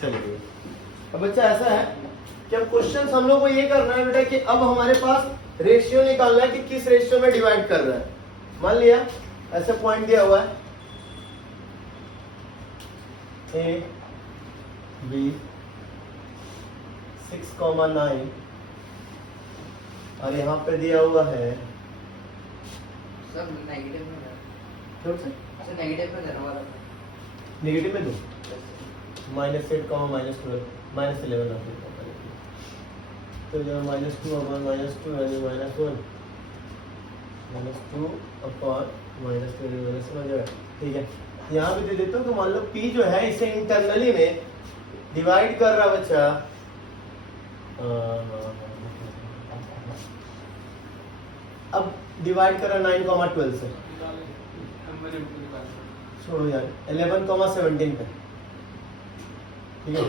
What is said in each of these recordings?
चलिए अब बच्चा ऐसा है कि अब क्वेश्चन हम लोग को ये करना है बेटा कि अब हमारे पास रेशियो निकालना है कि किस रेशियो में डिवाइड कर रहा है। मान लिया ऐसे पॉइंट दिया हुआ है ए बी 6,9 और यहाँ पे दिया हुआ है सब नेगेटिव में है। फिर से अच्छा नेगेटिव में रहने वाला था। नेगेटिव में दो -8, -12, -11 तो जब -2 अपॉन -2 यानी -1 -2 अपॉन -2 समझ रहे? ठीक है, यहाँ भी दे देता हूँ कि मान लो P जो है इसे इंटरनली में डिवाइड कर रहा बच्चा अब डिवाइड कर रहा 9,12 से, छोड़ो यार 11,17 पे, ठीक है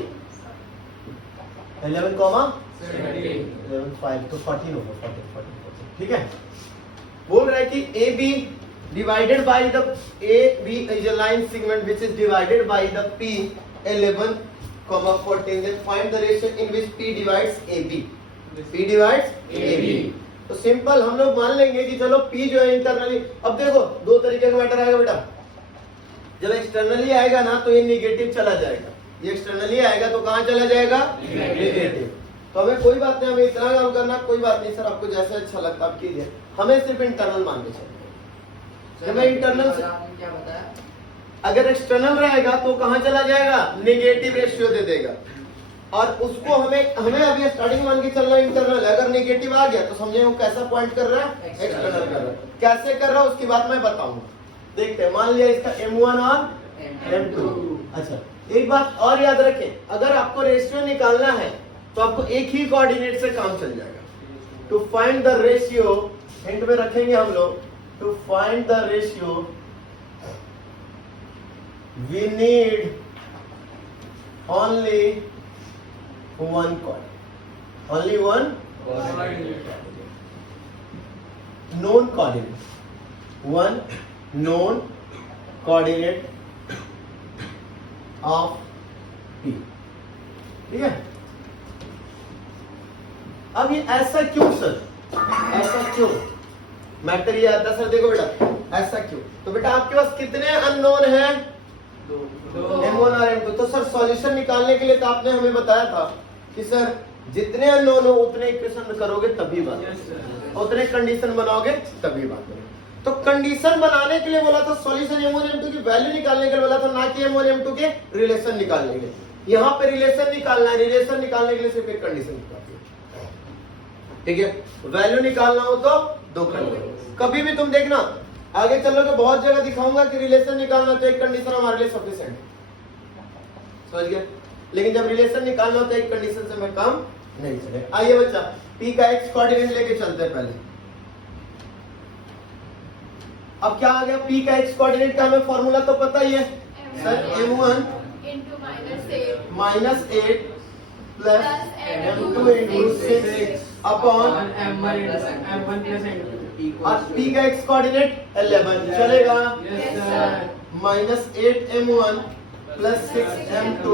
11,5 तो 14 होगा 14, ठीक है। बोल रहा है कि A B divided by the A B is a line segment which is divided by the P 11,14 then find the ratio in which p divides ab, p divides ab। तो सिंपल हम लोग मान लेंगे कि चलो p जो है internally, अब देखो दो तरीके का मैटर आएगा बेटा। जब एक्सटर्नली आएगा ना तो ये निगेटिव चला जाएगा, ये एक्सटर्नली आएगा तो कहां चला जाएगा नेगेटिव। तो हमें कोई बात नहीं, हमें इतना काम करना कोई बात नहीं सर, आपको जैसा अच्छा लगता आप कीजिए, हमें सिर्फ इंटरनल मान के चलिए। जब इंटरनल से क्या बताया, अगर एक्सटर्नल रहेगा तो कहां चला जाएगा नेगेटिव रेशियो दे देगा, और उसको हमें अभी स्टार्टिंग मान के चलना इंटरनल है। अगर नेगेटिव आ गया तो समझे वो कैसा पॉइंट कर रहा है, एक्सटर्नल कर रहा है। कैसे कर रहा है उसकी बात मैं बताऊंगा, देखते हैं। मान लिया इसका m1 और m2। अच्छा एक बात और याद रखें, अगर आपको रेशियो निकालना है तो आपको एक ही कोऑर्डिनेट से काम चल जाएगा। To find the ratio, hint में रखेंगे हम लोग, to find the ratio we need only one coordinate, only one known coordinate, one known coordinate of P, ठीक है। अब ये ऐसा क्यों सर, ऐसा क्यों मैटर ये आता सर, देखो बेटा ऐसा क्यों। तो बेटा आपके पास कितने अननोन हैं, M1 और M2। तो सर सॉल्यूशन निकालने के लिए तो आपने हमें बताया था कि सर जितने अननोन हो उतने इक्वेशन करोगे तभी बात बनेगी, उतने कंडीशन बनाओगे तभी बात बनेगी। तो कंडीशन बनाने के लिए बोला था, सॉल्यूशन M1 M2 की वैल्यू निकालने के लिए बोला था, ना कि M1 M2 के रिलेशन निकालने के लिए। यहाँ पे रिलेशन निकालना है, रिलेशन निकालने के लिए सिर्फ एक कंडीशन निकालनी है, ठीक है। वैल्यू निकालना हो तो दो कंडीशन। कभी भी तुम देखना आगे चलोगे बहुत जगह दिखाऊंगा कि रिलेशन निकालना तो एक कंडीशन हमारे लिए सफिशिएंट है, समझ गए। लेकिन जब रिलेशन निकालना तो एक कंडीशन से मैं काम नहीं चलेगा। आइए बच्चा P का x कोऑर्डिनेट लेके चलते हैं पहले। अब क्या आ गया, P का x कोऑर्डिनेट का हमें फॉर्मूला तो पता ही है sir, m1 -8 plus m2 into 6 upon और P का x कोऑर्डिनेट 11 चलेगा, -8m1 plus 6m2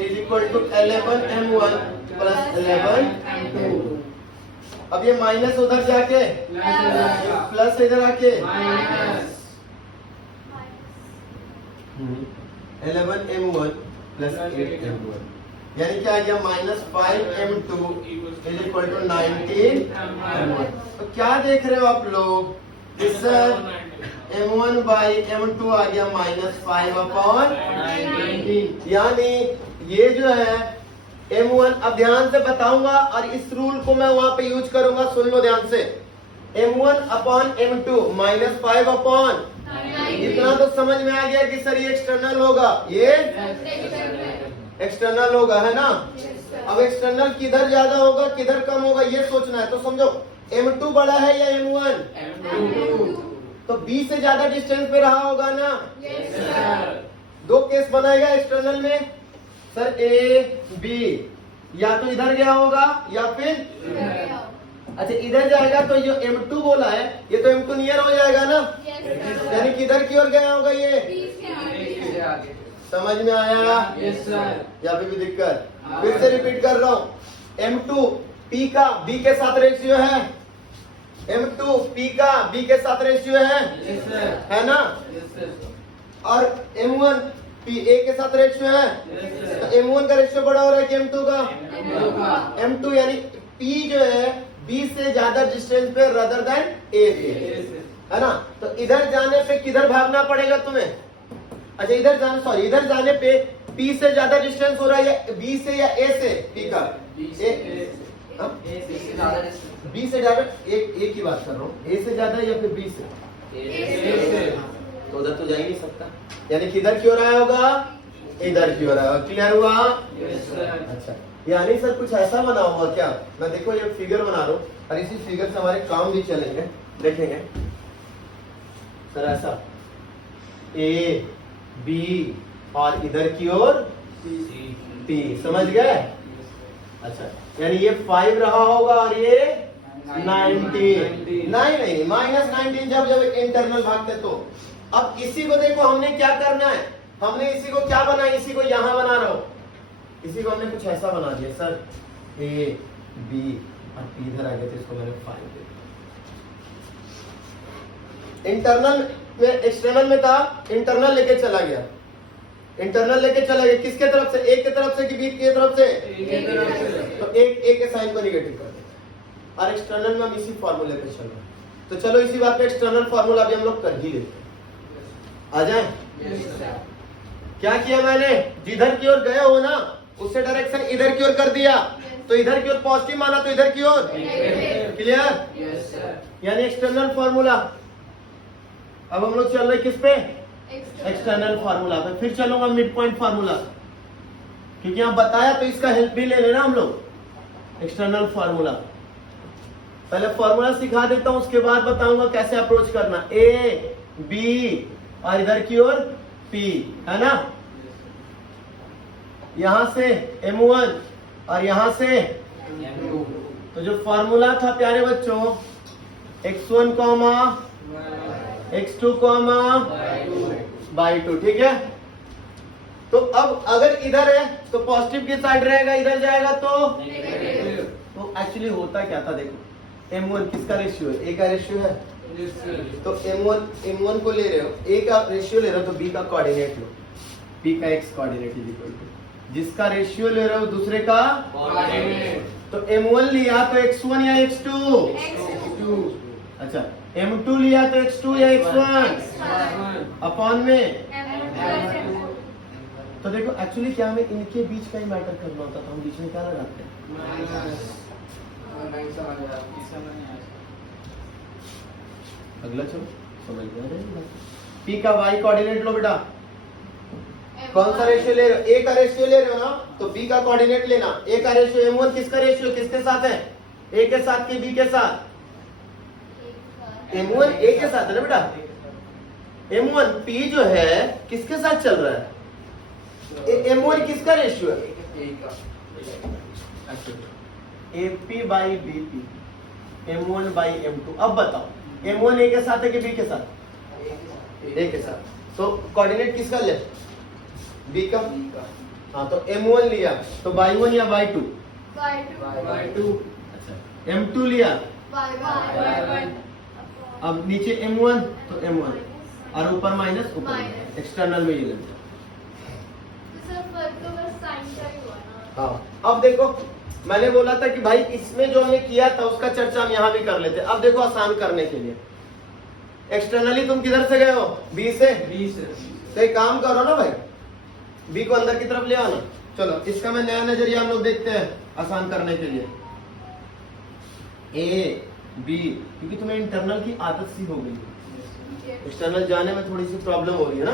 is equal to 11m1 plus 11m2। अब ये माइनस उधर जाके प्लस इधर आके 11m1 प्लस 8m1 यानी क्या आ गया, -5m2 is equal to 19m1। तो क्या देख रहे हो आप लोग, सर m1 बाई m2 आ गया -5 अपॉन 19, यानी ये जो है m1, अब ध्यान से बताऊंगा और इस रूल को मैं वहां पे यूज करूंगा, सुन लो ध्यान से। m1 अपॉन m2 -5 अपॉन, इतना तो समझ में आ गया कि सर ये एक्सटर्नल होगा, ये एक्सटर्नल होगा, है ना। अब एक्सटर्नल किधर ज्यादा होगा किधर कम होगा ये सोचना है। तो समझो m2 बड़ा है या m1, तो b से ज्यादा डिस्टेंस पे रहा होगा ना। दो केस बनाएगा एक्सटर्नल में सर, a b, या तो इधर गया होगा या फिर अच्छा इधर जाएगा, तो जो m2 बोला है ये तो m2 नियर हो जाएगा ना, यानी किधर की ओर गया होगा ये समझ में आया? Yes sir. यहाँ पे भी दिक्कत? हाँ। फिर से रिपीट कर रहा हूँ। M2 P का B के साथ रेशियो है। M2 P का B के साथ रेशियो है, यस सर। है ना? Yes sir. और M1 P A के साथ रेशियो है। यस तो सर। M1 का रेशियो बड़ा हो रहा है कि M2 का? M2 का। M2 यानी P जो है B से ज्यादा डिस्टेंस पे रदर देन A पे, यस सर। है ना? तो इधर जाने पे किधर भागना पड़ेगा तुम्हें? अच्छा इधर जाने पे P से ज्यादा डिस्टेंस हो रहा है या B से या A से? P का हाँ? B से ज्यादा, एक ही बात कर रहा हूँ, A से ज्यादा या फिर B से? तो उधर तो जा ही नहीं सकता, यानी किधर की ओर आया होगा? इधर की ओर आया होगा। क्लियर हुआ? अच्छा, यानी सर कुछ ऐसा बना हुआ क्या? मैं देखो ये फिगर बना रहा हूँ और इसी फिगर से हमारे काम भी चलेंगे, देखेंगे सर। ऐसा A B और इधर की ओर P, समझ गए? अच्छा, यानी ये 5 रहा होगा और ये 19 नहीं, -19 जब इंटरनल भागते तो। अब इसी को देखो, हमने क्या करना है, हमने इसी को क्या बनाया, इसी को यहां बना रहा हूं, इसी को हमने कुछ ऐसा बना दिया सर। A B और P इधर आ गए तो इसको मैंने 5 दे दिया। इंटरनल में एक्सटर्नल में था, इंटरनल लेके चला गया, किसके तरफ से? एक के तरफ से कि बी की तरफ से? तो एक के साइन को निगेटिव कर देते और एक्सटर्नल में हम इसी फॉर्मूले पे चल रहे हैं। तो चलो इसी बात पे एक्सटर्नल फॉर्मूला भी हम लोग कर ही लेते हैं। आ जाए? क्या किया मैंने? जिधर की ओर गए हो ना उससे डायरेक्शन इधर की ओर कर दिया, तो इधर की ओर पॉजिटिव माना तो इधर की ओर क्लियर? यानी एक्सटर्नल फॉर्मूला। अब हम लोग चल रहे किस पे? एक्सटर्नल फार्मूला पे। फिर चलूंगा मिड पॉइंट फार्मूला, क्योंकि यहाँ बताया तो इसका हेल्प भी ले लेना हम लोग। एक्सटर्नल फार्मूला पहले फार्मूला सिखा देता हूं, उसके बाद बताऊंगा कैसे अप्रोच करना। ए बी और इधर की ओर पी, है ना? यहां से M1 और यहां से तो जो फार्मूला था प्यारे बच्चों, x1 x2 बाई 2, ठीक है? तो अब अगर इधर है तो पॉजिटिव की साइड रहेगा, इधर जाएगा तो एक्चुअली होता क्या था देखो, M1 किसका रेशियो है? A का रेशियो है। तो M1 को ले रहे हो, A का रेशियो ले रहे हो तो B का कोऑर्डिनेट लो, B का x coordinate is equal to जिसका रेशियो ले रहे हो दूसरे का तो M1 लिया तो x1 या x2? अच्छा, M2 लिया तो x2 या x1 अपॉन में। तो देखो एक्चुअली क्या हमें इनके बीच का ही मैटर करना होता था, हम बीच में क्या लगाते हैं? अगला चलो समझ गया। P का y कोऑर्डिनेट लो बेटा, कौन सा रेशियो ले रहे हो? A का रेशियो ले रहे हो ना, तो B का कोऑर्डिनेट लेना। A का रेशियो M1 किसका रेशियो किसके साथ है? A के साथ के B के साथ? M1 A के साथ है ना बेटा। M1 P जो है किसके साथ चल रहा है? M1 किसका रेशियो है? AP by BP, M1 by M2। अब बताओ M1 A के साथ है कि B के साथ? A के साथ। तो कोऑर्डिनेट किसका ले? B का। हाँ, तो M1 लिया तो बाई 1 या बाई 2? बाई 2। अच्छा, M2 लिया अब नीचे M1 तो M1 और ऊपर माइनस ऊपर एक्सटर्नल में ये लेते हैं। हाँ, अब देखो मैंने बोला था कि भाई इसमें जो हमने किया था उसका चर्चा हम यहाँ भी कर लेते। अब देखो आसान करने के लिए एक्सटर्नली तुम किधर से गए हो? B से। तो एक काम करो ना भाई, B को अंदर की तरफ ले आओ ना। चलो इसका मैं नया नजरिया हम लोग देखते हैं आसान करने के लिए। A B, क्योंकि तुम्हें इंटरनल की आदत सी हो गई है, एक्सटर्नल जाने में थोड़ी सी प्रॉब्लम हो रही है ना।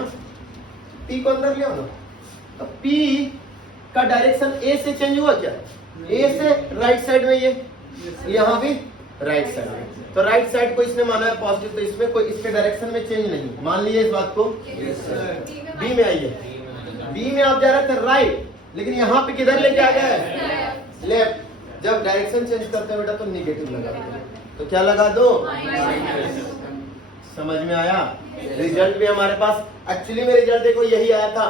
P को अंदर ले आओ ना। तो P का डायरेक्शन A से चेंज हुआ क्या? A से राइट साइड में, ये यहाँ भी राइट साइड में, तो राइट साइड को इसने माना है पॉजिटिव, तो इसमें कोई इसके डायरेक्शन में चेंज नहीं। मान लीजिए इस बात को। B में आइए, B में आप जा रहे थे राइट, लेकिन यहाँ पे किधर लेके आ गए? लेफ्ट। जब डायरेक्शन चेंज करते हैं बेटा तो निगेटिव लगा दो, तो क्या लगा दो? समझ में आया? रिजल्ट भी हमारे पास एक्चुअली में रिजल्ट देखो यही आया था।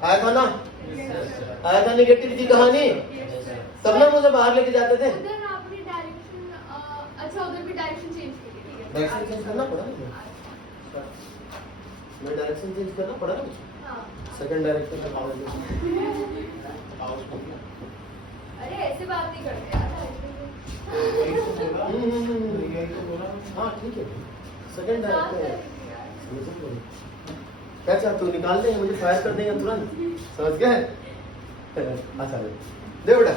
आया था ना, आया था निगेटिव की कहानी, तब ना मुझे बाहर लेके जाते थे। उधर आपने डायरेक्शन अच्छा उधर भी डायरेक्शन चेंज की थी, ठीक है। डायरेक्शन चेंज करना पड़ा ना मुझे, मैं डायरेक्शन चेंज करना पड़ा ना मुझे, हाँ। सेकंड डायरेक्शन में पावर अरे ऐसे बात नहीं करते यार। हाँ ठीक है, सेकंड डायरेक्शन क्या चाहते हो, निकाल देंगे मुझे, फायर कर देंगे तुरंत, समझ गए? अच्छा दे बेटा,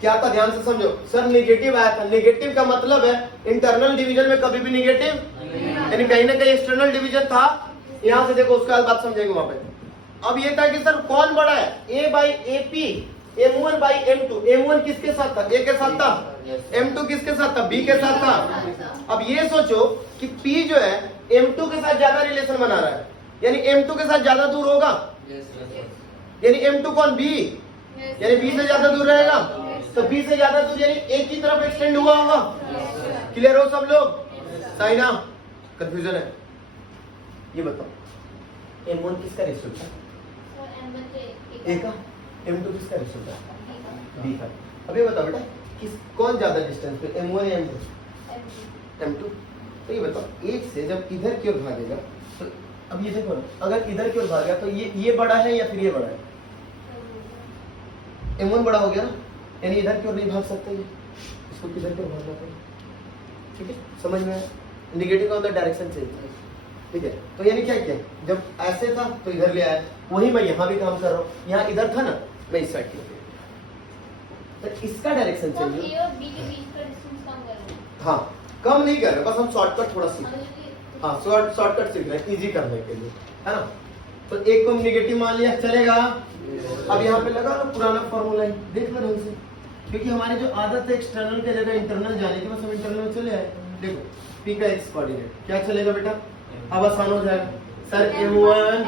क्या था ध्यान से समझो। सर नेगेटिव आया था, नेगेटिव का मतलब है इंटरनल डिवीजन में कभी भी नेगेटिव, यानी कहीं ना कहीं एक्सटर्नल डिवीजन था। यहाँ से देखो, उसके बाद बात समझेंगे वहां पे। अब ये था कि सर कौन बड़ा है, a by A P, m1 by m2। m1 किसके साथ था, a के साथ था, m2 किसके साथ था, b के साथ था। अब ये सोचो कि p जो है m2 के साथ ज्यादा रिलेशन बना रहा है, यानी m2 के साथ ज्यादा दूर होगा, यानी m2 कौन, b, यानी b से ज्यादा दूर रहेगा, तो b से ज्यादा दूर यानी a की तरफ एक्सटेंड हुआ होगा। क्लियर हो सब लोग, सही ना? कंफ्यूजन है? ये बताओ m1 किसका रेशियो था, a का, m2 किसका रेशियो था, b का। अब ये बताओ बेटा, किस कौन ज्यादा डिस्टेंस पे, m1 या m2, m2। तो ये बताओ, एक से जब इधर की ओर भागेगा तो अब ये देखो ना, अगर इधर की ओर भागेगा तो ये बड़ा है या फिर ये बड़ा है, m1 बड़ा हो गया ना, यानी इधर की ओर नहीं भाग सकते, ये इसको किधर की ओर भागना पड़ेगा। ठीक है, समझ में आया? नेगेटिव का मतलब डायरेक्शन चेंज, ठीक है। तो यानी क्या किया, जब ऐसे था तो इधर ले आया, वही मैं यहाँ भी काम कर रहा हूँ, यहाँ इधर था ना, मैं इस साइड की, तो इसका डायरेक्शन चेंज और A और B के बीच का डिस्टेंस कम कर रहे हैं। हाँ कम नहीं कर रहे, बस हम शॉर्टकट थोड़ा सीख रहे हैं। हाँ शॉर्टकट सीख रहे हैं इजी करने के लिए, है ना। तो एक को नेगेटिव मान लिया, चलेगा। अब यहाँ पे लगा लो पुराना फॉर्मूला ही, देख लो ढंग से, क्योंकि हमारी जो आदत है एक्सटर्नल के जगह इंटरनल जाने की, बस हम इंटरनल चले आए। देखो पी का एक्स कोऑर्डिनेट क्या चलेगा बेटा, अब आसान हो जाएगा। Sir m1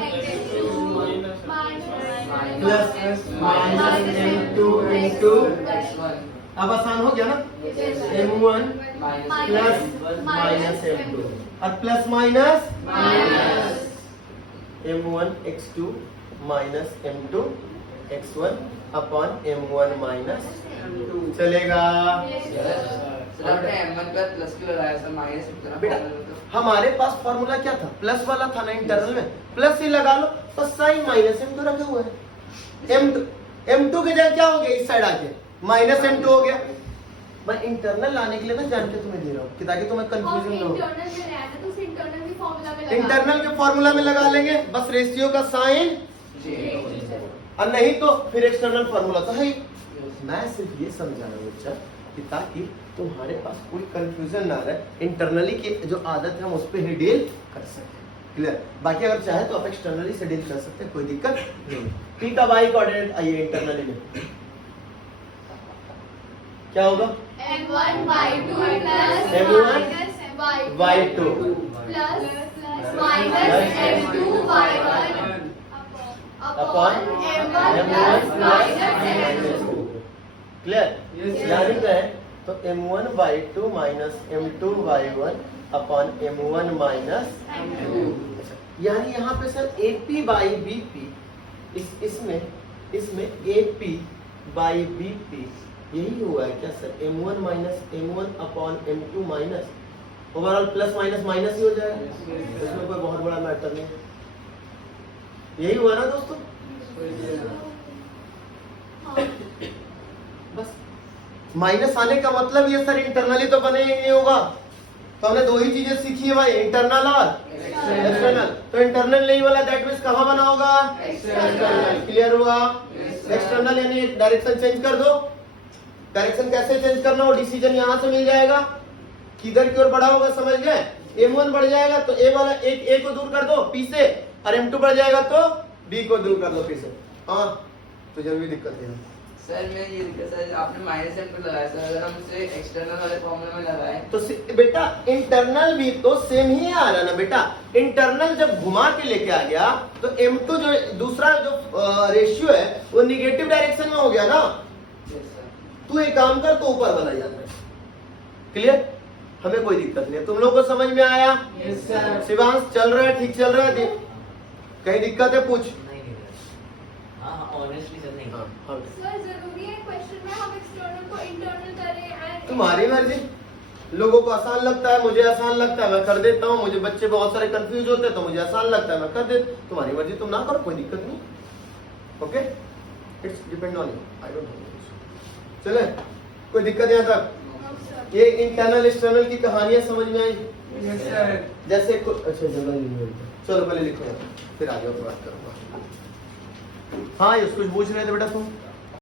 plus minus m2 into, अब आसान हो गया ना, m1 प्लस माइनस m2 और plus minus m1 x2 minus m2 x1 upon m1 minus चलेगा। बेटा हमारे पास फॉर्मूला क्या था, प्लस वाला था ना इंटरनल में, प्लस ही लगा लो, तो साइन माइनस m2 रखा हुआ है। m2 की जगह क्या हो गया, इस साइड आके माइनस m2 हो गया। मैं इंटरनल लाने के लिए ना जान के तुम्हें दे रहा हूँ कि ताकि तुम्हें कंफ्यूजन ना हो। इंटरनल के फॉर्मूला में लगा लेंगे, बस रेशियो का साइन, और नहीं तो फिर एक्सटर्नल फॉर्मूला तो है ही। मैं सिर्फ ये समझा रहा हूँ बच्चा कि ताकि तुम्हारे पास कोई कंफ्यूजन ना रहे, इंटरनली की जो आदत है हम उस पर ही डील कर सकते हैं। क्लियर? बाकी अगर चाहे तो आप एक्सटर्नली से डील कर सकते हैं, कोई दिक्कत नहीं। पी का वाई कोऑर्डिनेट आइए इंटरनली में क्या होगा, m1 y2 plus m1 y2 plus minus m2 y1 upon m1 minus m2। Clear? यानी क्या है, तो m1 y2 minus m2 y1 upon m1 minus m2। यानी यहाँ पे सर AP बाई BP, इसमें AP बाई BP यही हुआ है क्या sir, m1 minus m1 upon m2 minus, overall plus minus minus ही हो जाएगा, इसमें कोई बहुत बड़ा मैटर नहीं है। यही हुआ ना दोस्तों, बस माइनस आने का मतलब ये सर इंटरनली तो बने ही नहीं होगा। तो हमने दो ही चीजें सीखी है भाई, इंटरनल और एक्सटर्नल। तो इंटरनल नहीं वाला दैट मींस कहां बना होगा, एक्सटर्नल। क्लियर हुआ? एक्सटर्नल यानी डायरेक्शन चेंज कर दो। डायरेक्शन कैसे चेंज करना हो, डिसीजन यहां से मिल जाएगा, किधर की ओर बढ़ा होगा, समझ गए। m1 बढ़ जाएगा तो a वाला एक a को दूर कर दो p से, और m2 बढ़ जाएगा तो b को दूर कर दो p से। हाँ तो जरूरी दिक्कत है सर। मैं ये दिक्कत है, आपने माइनस m2 लगाया सर, अगर हम इसे एक्सटर्नल वाले फॉर्मूला में लगाएं तो बेटा इंटरनल भी तो सेम ही आ रहा ना बेटा। इंटरनल जब घुमा के लेके आ गया तो m2 जो दूसरा जो रेशियो है वो निगेटिव डायरेक्शन में हो गया ना। तू एक काम कर, तो ऊपर वाला याद रख। क्लियर? हमें कोई दिक्कत नहीं है, तुम लोग को समझ में आया? Yes sir. शिवांश चल रहा है, ठीक चल रहा है? कहीं दिक्कत है पूछ। ऑब्वियसली सर नहीं। हाँ हाँ सर जरूरी है क्वेश्चन में हम एक्सटर्नल को इंटरनल करें एंड तुम्हारी मर्जी। लोगों को आसान लगता है, मुझे आसान लगता है, मैं कर देता हूँ। मुझे बच्चे बहुत सारे कंफ्यूज होते हैं तो मुझे आसान लगता है, मैं कर देता। तुम्हारी मर्जी, तुम ना करो, कोई दिक्कत नहीं। Okay, it's depend on you, I don't know. चले, कोई दिक्कत यहाँ तक? ये इंटरनल एक्सटर्नल की कहानियां समझ में आई? Yes sir. जैसे अच्छा चलो पहले लिखो, फिर आगे और बात करूंगा। हाँ, ये कुछ पूछ रहे थे बेटा तुम?